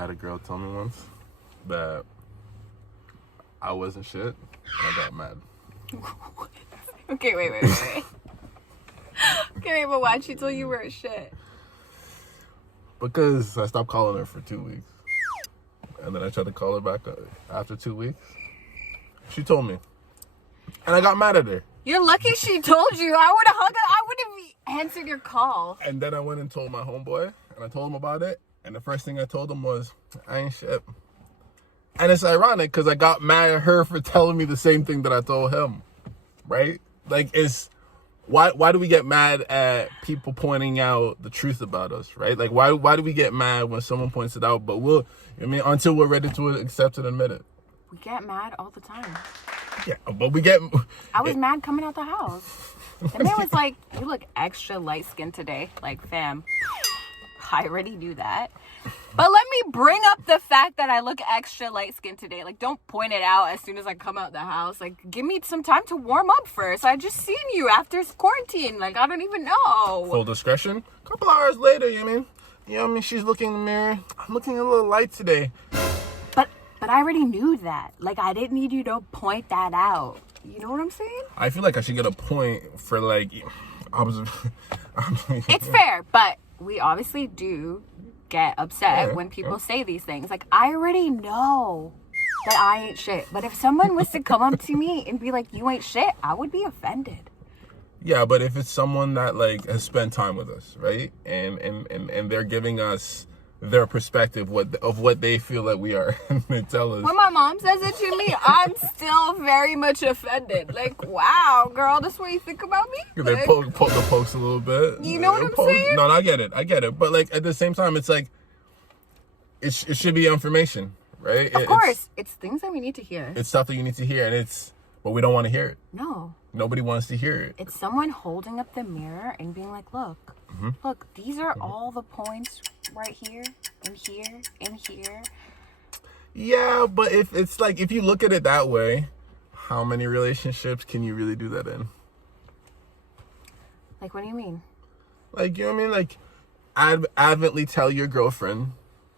had a girl tell me once that I wasn't shit, and I got mad. Okay, wait. Okay, wait, but why'd she tell you weren't shit? Because I stopped calling her for 2 weeks. And then I tried to call her back after 2 weeks. She told me. And I got mad at her. You're lucky she told you. I would have hung up. I would have answered your call. And then I went and told my homeboy, and I told him about it. And the first thing I told him was, I ain't shit. And it's ironic because I got mad at her for telling me the same thing that I told him. Right? Like, why do we get mad at people pointing out the truth about us, right? Like, why do we get mad when someone points it out? But until we're ready to accept it and admit it. We get mad all the time. Yeah, but we get... I was mad coming out the house. The man was like, you look extra light-skinned today. Like, fam, I already knew that. But let me bring up the fact that I look extra light-skinned today. Like, don't point it out as soon as I come out the house. Like, give me some time to warm up first. I just seen you after quarantine. Like, I don't even know. Full discretion. A couple hours later, you know what I mean? She's looking in the mirror. I'm looking a little light today. But I already knew that. Like, I didn't need you to point that out. You know what I'm saying? I feel like I should get a point for, like... It's fair, but we obviously do get upset when people say these things. Like, I already know that I ain't shit. But if someone was to come up to me and be like, you ain't shit, I would be offended. Yeah, but if it's someone that, like, has spent time with us, right? And they're giving us their perspective of what they feel that we are, and they tell us. When my mom says it to me, I'm still very much offended. Like, wow, girl, that's what you think about me? They Like, poke the pokes a little bit. You know what I'm saying? No, I get it. But, like, at the same time, it's like, it should be information, right? Of course. It's things that we need to hear. It's stuff that you need to hear, but we don't want to hear it. No. Nobody wants to hear it. It's someone holding up the mirror and being like, look, these are all the points right here and here and here. Yeah, but if you look at it that way, how many relationships can you really do that in? Like, what do you mean? Like, you know what I mean? Like, adamantly tell your girlfriend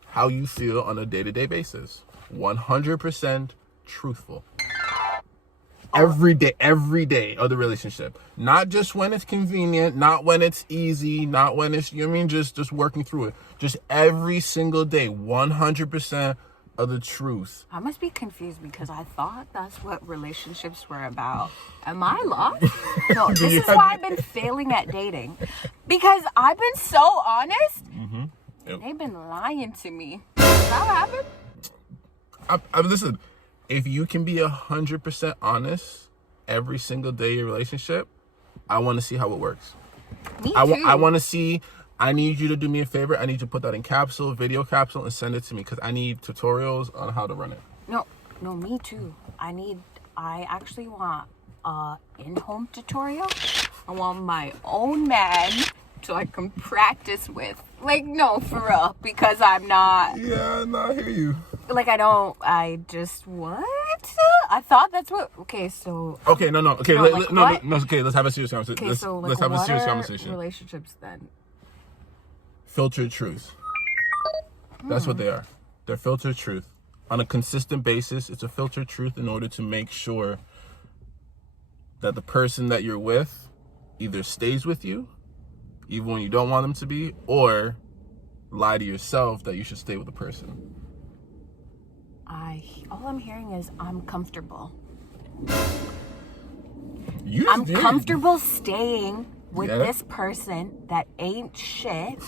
how you feel on a day-to-day basis. 100% truthful. Every day of the relationship. Not just when it's convenient, not when it's easy, not when it's, you know what I mean, just working through it. Just every single day, 100% of the truth. I must be confused because I thought that's what relationships were about. Am I lost? No, this is why I've been failing at dating. Because I've been so honest, and they've been lying to me. How happened? Listen, if you can be 100% honest every single day of your relationship, I want to see how it works. Me too. I want to see. I need you to do me a favor. I need you to put that in video capsule, and send it to me because I need tutorials on how to run it. No, me too. I actually want a in-home tutorial. I want my own man so I can practice with. Like, no, for real, because I'm not. Yeah, no, I hear you. Like, what? I thought that's what, okay, so. Okay, no. Okay, no, okay, let's have a serious conversation. Okay, so, like, let's have a serious what are conversation. Relationships then? Filtered truth. That's what they are. They're filtered truth. On a consistent basis, it's a filtered truth in order to make sure that the person that you're with either stays with you, even when you don't want them to be, or lie to yourself that you should stay with the person. All I'm hearing is I'm comfortable. I'm comfortable staying with this person that ain't shit.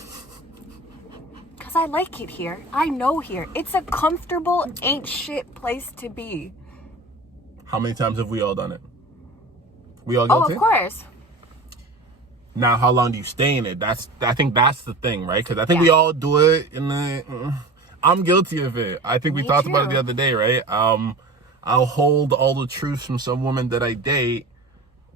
Because I like it here. I know here. It's a comfortable, ain't shit place to be. How many times have we all done it? We all guilty? Oh, of course. Now, how long do you stay in it? I think that's the thing, right? Because I think we all do it I'm guilty of it. I think we talked about it the other day, right? I'll hold all the truth from some woman that I date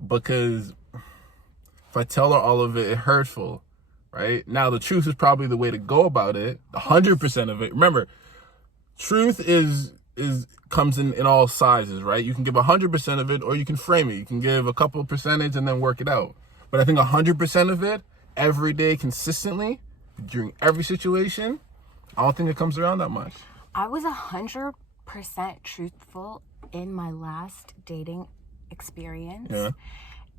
because if I tell her all of it, it's hurtful, right? Now, the truth is probably the way to go about it. 100% of it. Remember, truth comes in all sizes, right? You can give 100% of it, or you can frame it. You can give a couple of percentage and then work it out. But I think 100% of it, every day, consistently, during every situation, I don't think it comes around that much. I was 100% truthful in my last dating experience. Yeah.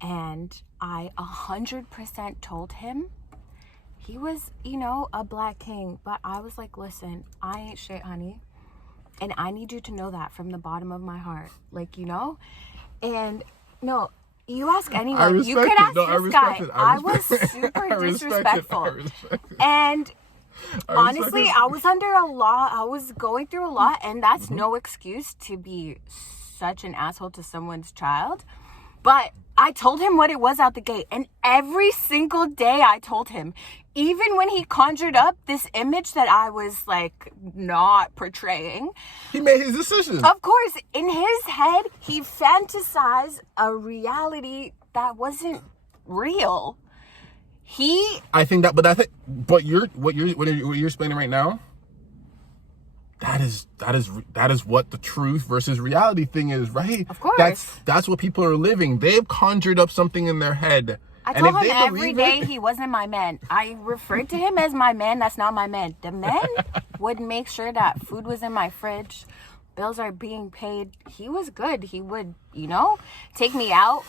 And I 100% told him he was, a black king. But I was like, listen, I ain't shit, honey. And I need you to know that from the bottom of my heart. Like, And no, you ask anyone. You could ask this guy. I was super disrespectful. And honestly, I was under a lot. I was going through a lot. And that's no excuse to be such an asshole to someone's child. But I told him what it was out the gate. And every single day I told him, even when he conjured up this image that I was like not portraying. He made his decision. Of course, in his head, he fantasized a reality that wasn't real. But what you're explaining right now, that is what the truth versus reality thing is, right? Of course. That's what people are living. They've conjured up something in their head. I told him every day he wasn't my man. I referred to him as my man. That's not my man. The man would make sure that food was in my fridge. Bills are being paid. He was good. He would, take me out.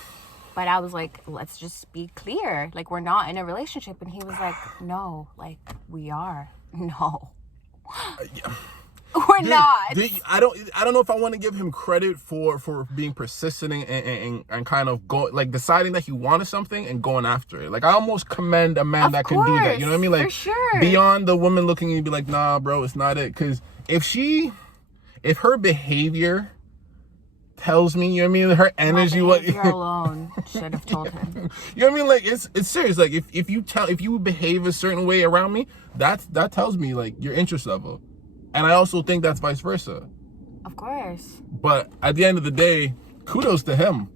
But I was like, let's just be clear. Like, we're not in a relationship. And he was like, no, like, we are. No. We're not. I don't know if I want to give him credit for being persistent and kind of deciding that he wanted something and going after it. Like, I almost commend a man that can do that. You know what I mean? Like, for sure. Beyond the woman looking at you and be like, nah, bro, it's not it. Because if her behavior tells me, you know what I mean, her energy, you're alone should have told him. You know what I mean? Like, it's serious. Like, if you behave a certain way around me, that tells me like your interest level. And I also think that's vice versa. Of course. But at the end of the day, kudos to him.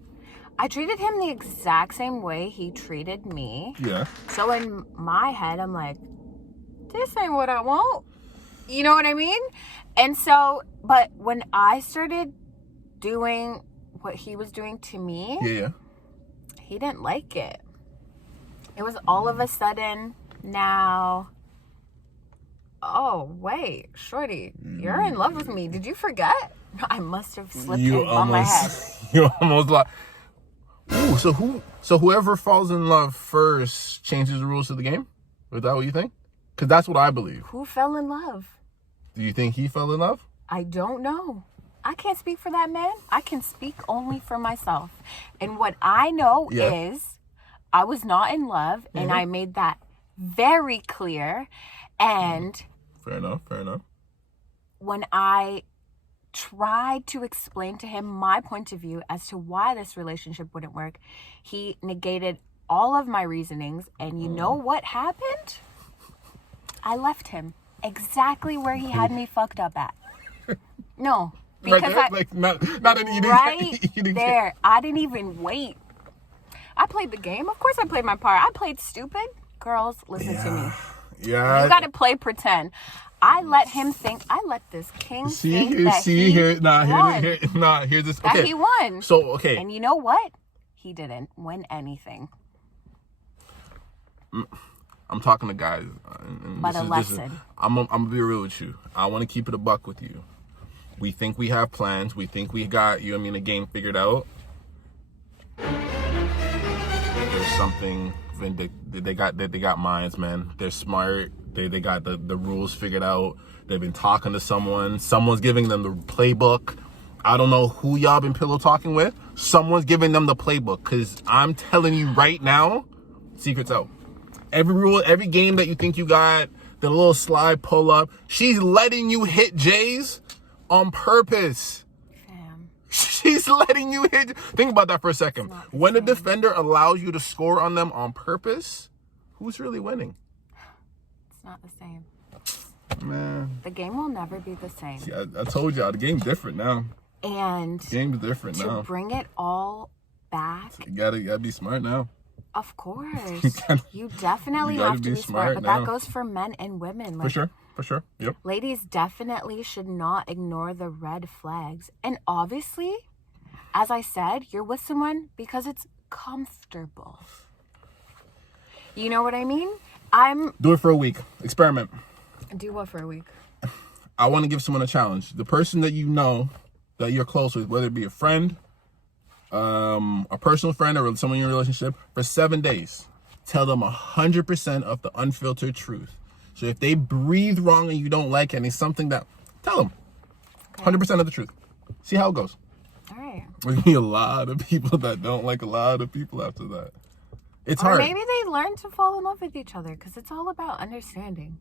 I treated him the exact same way he treated me. Yeah. So in my head, I'm like, this ain't what I want. You know what I mean? And so, but when I started doing what he was doing to me, yeah, he didn't like it. It was all of a sudden now, oh, wait, shorty, you're in love with me. Did you forget? I must have slipped on my head. You almost like, ooh, so whoever falls in love first changes the rules of the game? Is that what you think? Because that's what I believe. Who fell in love? Do you think he fell in love? I don't know. I can't speak for that man. I can speak only for myself. And what I know is I was not in love, and I made that very clear. And Fair enough. when I tried to explain to him my point of view as to why this relationship wouldn't work, he negated all of my reasonings. And you know what happened? I left him exactly where he had me fucked up at. No. Because right there, I didn't even wait. I played the game. Of course I played my part. I played stupid. Girls, listen to me. Yeah. You gotta play pretend. I let him think. I let this king think that he won. Here's this. That he won. So, okay. And you know what? He didn't win anything. I'm talking to guys. But a lesson. I'm gonna be real with you. I want to keep it a buck with you. We think we have plans. We think we got, a game figured out. There's something they got minds, man. They're smart. They got the rules figured out. They've been talking to someone. Someone's giving them the playbook. I don't know who y'all been pillow talking with. Someone's giving them the playbook. Because I'm telling you right now, secret's out. Every rule, every game that you think you got, the little slide pull up, she's letting you hit J's on purpose. Fam. She's letting you hit. Think about that for a second. When a defender allows you to score on them on purpose, who's really winning? It's not the same. Man. The game will never be the same. See, I told y'all, the game's different now. And the game's different now. To bring it all back. So you gotta be smart now. Of course. You definitely have to be smart. But that goes for men and women. Like, For sure. Yep. Ladies definitely should not ignore the red flags. And obviously, as I said, you're with someone because it's comfortable. You know what I mean? Do it for a week. Experiment. Do what for a week? I want to give someone a challenge. The person that you know that you're close with, whether it be a friend, a personal friend, or someone in your relationship, for 7 days, tell them 100% of the unfiltered truth. So if they breathe wrong and you don't like it, and it's something that, tell them 100% of the truth. See how it goes. All right. There's gonna be a lot of people that don't like a lot of people after that. It's hard. Or maybe they learn to fall in love with each other, because it's all about understanding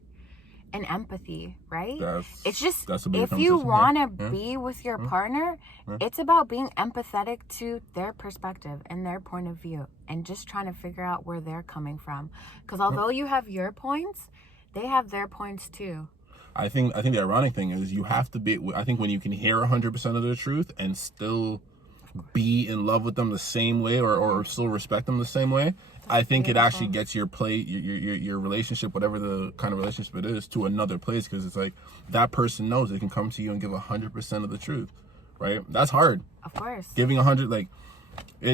and empathy, right? It's just, if you want to be with your partner, it's about being empathetic to their perspective and their point of view, and just trying to figure out where they're coming from. Because although you have your points, they have their points too. I think the ironic thing is you have to be, I think when you can hear 100% of the truth and still be in love with them the same way, or still respect them the same way, I think it actually gets your relationship, whatever the kind of relationship it is, to another place, because it's like that person knows they can come to you and give 100% of the truth, right? That's hard. Of course. Giving 100, like,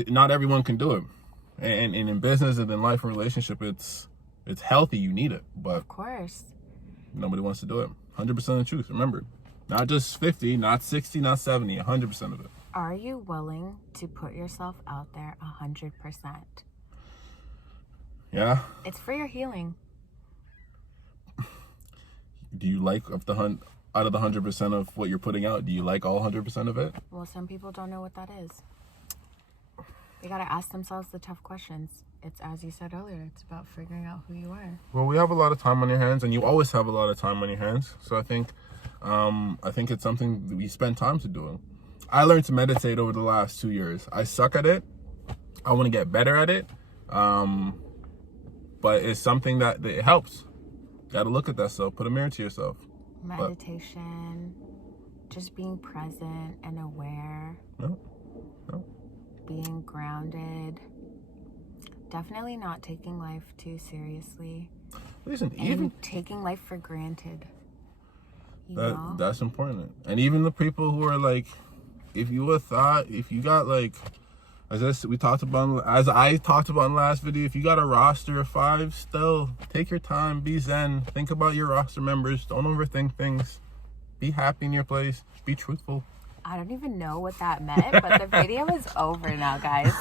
not everyone can do it, and in business and in life and relationship, it's healthy. You need it, but of course, nobody wants to do it. 100% of the truth. Remember, not just 50, not 60, not 70, 100% of it. Are you willing to put yourself out there 100%? Yeah. It's for your healing. Do you like out of the 100% of what you're putting out? Do you like all 100% of it? Well, some people don't know what that is. They gotta ask themselves the tough questions. It's, as you said earlier, it's about figuring out who you are. Well, we have a lot of time on your hands, and you always have a lot of time on your hands. So I think it's something that we spend time to do. I learned to meditate over the last 2 years. I suck at it. I want to get better at it. But it's something that it helps. Got to look at that stuff. Put a mirror to yourself. Meditation, just being present and aware. No. Being grounded. Definitely not taking life too seriously. Listen, and even taking life for granted. That's important. And even the people who are like, if you got like, as I talked about in the last video, if you got a roster of 5, still take your time, be zen, think about your roster members, don't overthink things, be happy in your place, be truthful. I don't even know what that meant, but the video is over now, guys.